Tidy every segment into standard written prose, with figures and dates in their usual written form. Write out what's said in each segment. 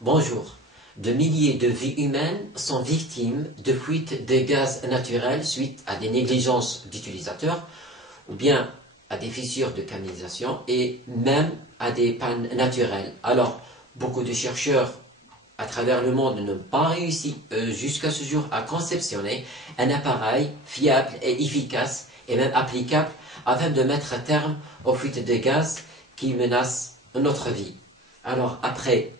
Bonjour. De milliers de vies humaines sont victimes de fuites de gaz naturels suite à des négligences d'utilisateurs ou bien à des fissures de canalisation et même à des pannes naturelles. Alors, beaucoup de chercheurs à travers le monde n'ont pas réussi jusqu'à ce jour à conceptionner un appareil fiable et efficace et même applicable afin de mettre un terme aux fuites de gaz qui menacent notre vie. Alors, après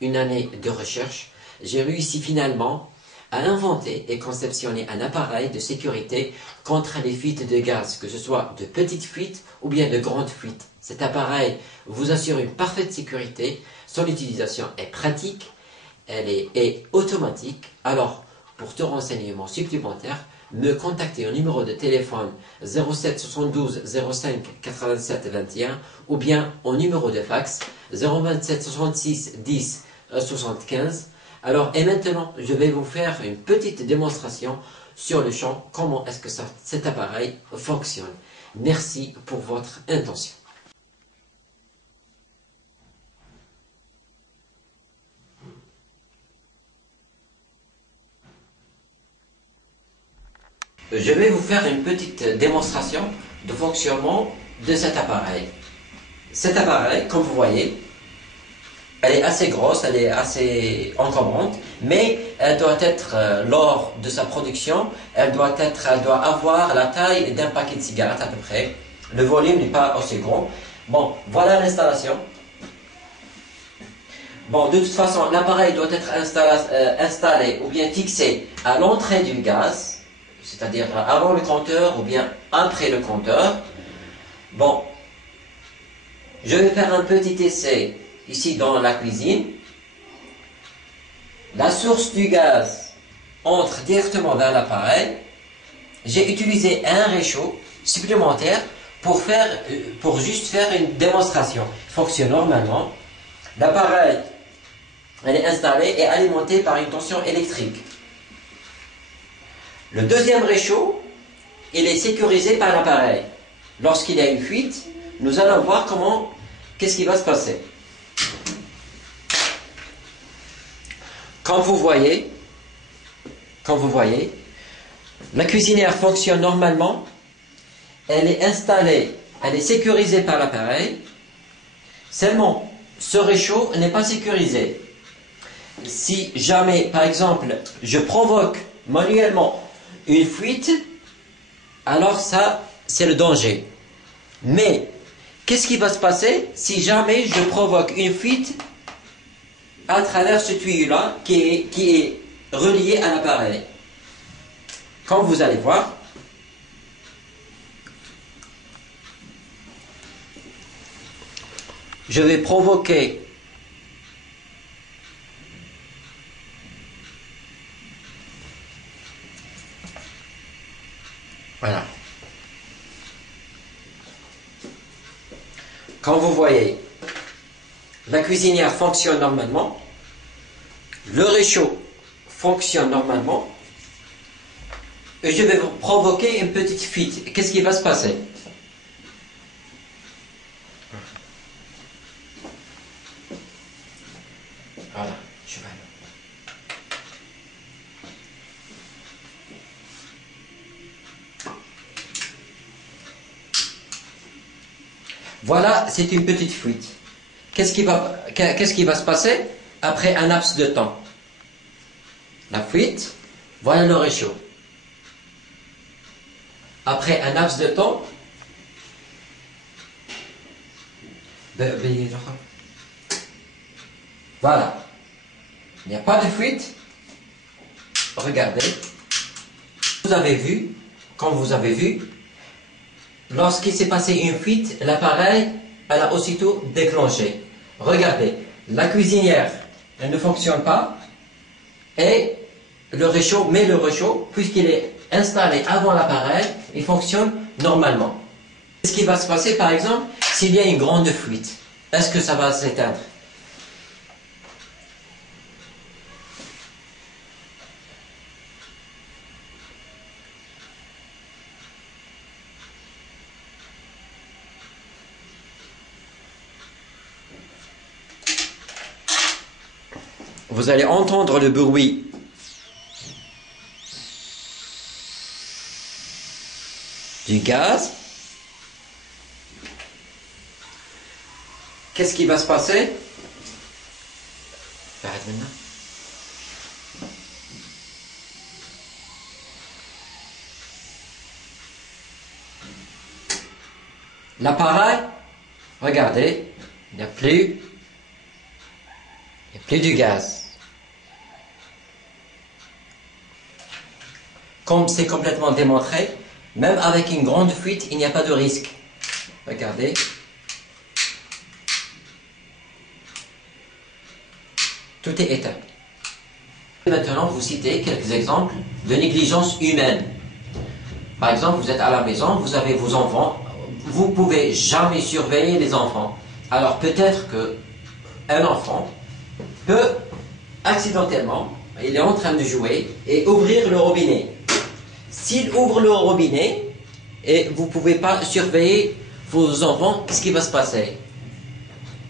une année de recherche, j'ai réussi finalement à inventer et conceptionner un appareil de sécurité contre les fuites de gaz, que ce soit de petites fuites ou bien de grandes fuites. Cet appareil vous assure une parfaite sécurité, son utilisation est pratique, elle est automatique. Alors, pour tout renseignement supplémentaire, me contacter au numéro de téléphone 07 72 05 87 21 ou bien au numéro de fax 027 66 10 75. Alors, et maintenant, je vais vous faire une petite démonstration sur le champ, comment est-ce que cet appareil fonctionne. Merci pour votre attention. Je vais vous faire une petite démonstration de fonctionnement de cet appareil. Cet appareil, comme vous voyez, elle est assez grosse, elle est assez encombrante, mais elle doit être, lors de sa production, elle doit avoir la taille d'un paquet de cigarettes à peu près. Le volume n'est pas aussi grand. Bon, voilà l'installation. Bon, de toute façon, l'appareil doit être installé ou bien fixé à l'entrée du gaz, c'est-à-dire avant le compteur ou bien après le compteur. Bon, je vais faire un petit essai ici dans la cuisine. La source du gaz entre directement vers l'appareil. J'ai utilisé un réchaud supplémentaire pour juste faire une démonstration. Il fonctionne normalement. L'appareil, elle est installée et alimentée par une tension électrique. Le deuxième réchaud, il est sécurisé par l'appareil. Lorsqu'il y a une fuite, nous allons voir qu'est-ce qui va se passer. Comme vous voyez, la cuisinière fonctionne normalement. Elle est installée, elle est sécurisée par l'appareil. Seulement, ce réchaud n'est pas sécurisé. Si jamais, par exemple, je provoque manuellement une fuite, alors ça, c'est le danger. Mais, qu'est-ce qui va se passer si jamais je provoque une fuite à travers ce tuyau-là qui est relié à l'appareil? Comme vous allez voir, je vais provoquer voilà. Comme vous voyez, la cuisinière fonctionne normalement, le réchaud fonctionne normalement, et je vais provoquer une petite fuite. Qu'est-ce qui va se passer? Voilà, je vais. Voilà, c'est une petite fuite. Qu'est-ce qui va se passer après un laps de temps? La fuite, voilà le réchaud. Après un laps de temps, voilà, il n'y a pas de fuite. Regardez, comme vous avez vu, lorsqu'il s'est passé une fuite, l'appareil, elle a aussitôt déclenché. Regardez, la cuisinière, elle ne fonctionne pas, et le réchaud, puisqu'il est installé avant l'appareil, il fonctionne normalement. Qu'est-ce qui va se passer, par exemple, s'il y a une grande fuite? Est-ce que ça va s'éteindre? vous allez entendre le bruit du gaz. Qu'est-ce qui va se passer? Arrête maintenant. L'appareil, regardez, il n'y a plus du gaz. Comme c'est complètement démontré, même avec une grande fuite, il n'y a pas de risque. Regardez. Tout est éteint. Maintenant, vous citez quelques exemples de négligence humaine. Par exemple, vous êtes à la maison, vous avez vos enfants, vous ne pouvez jamais surveiller les enfants. Alors peut-être qu'un enfant peut accidentellement, il est en train de jouer et ouvrir le robinet. S'il ouvre le robinet et vous ne pouvez pas surveiller vos enfants, qu'est-ce qui va se passer?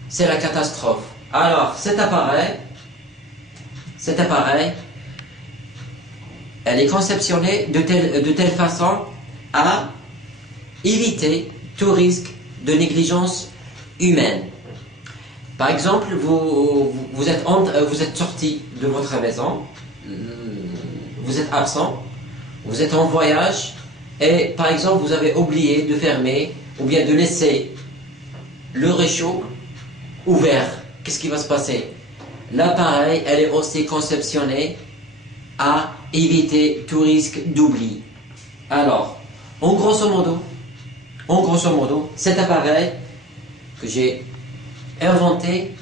C'est la catastrophe. Alors cet appareil, elle est conceptionnée de telle façon à éviter tout risque de négligence humaine. Par exemple, vous êtes sorti de votre maison, vous êtes absent, vous êtes en voyage et par exemple vous avez oublié de fermer ou bien de laisser le réchaud ouvert. Qu'est-ce qui va se passer? L'appareil, elle est aussi conceptionnée à éviter tout risque d'oubli. Alors, en grosso modo, cet appareil que j'ai inventé,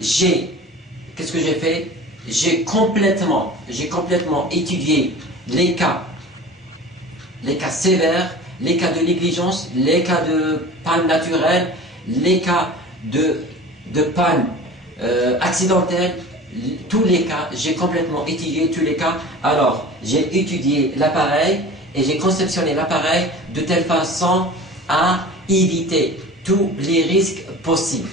qu'est-ce que j'ai fait? J'ai complètement étudié les cas sévères, les cas de négligence, les cas de panne naturelle, les cas de panne accidentelle, tous les cas, j'ai complètement étudié tous les cas. Alors, j'ai étudié l'appareil et j'ai conceptionné l'appareil de telle façon à éviter tous les risques possibles.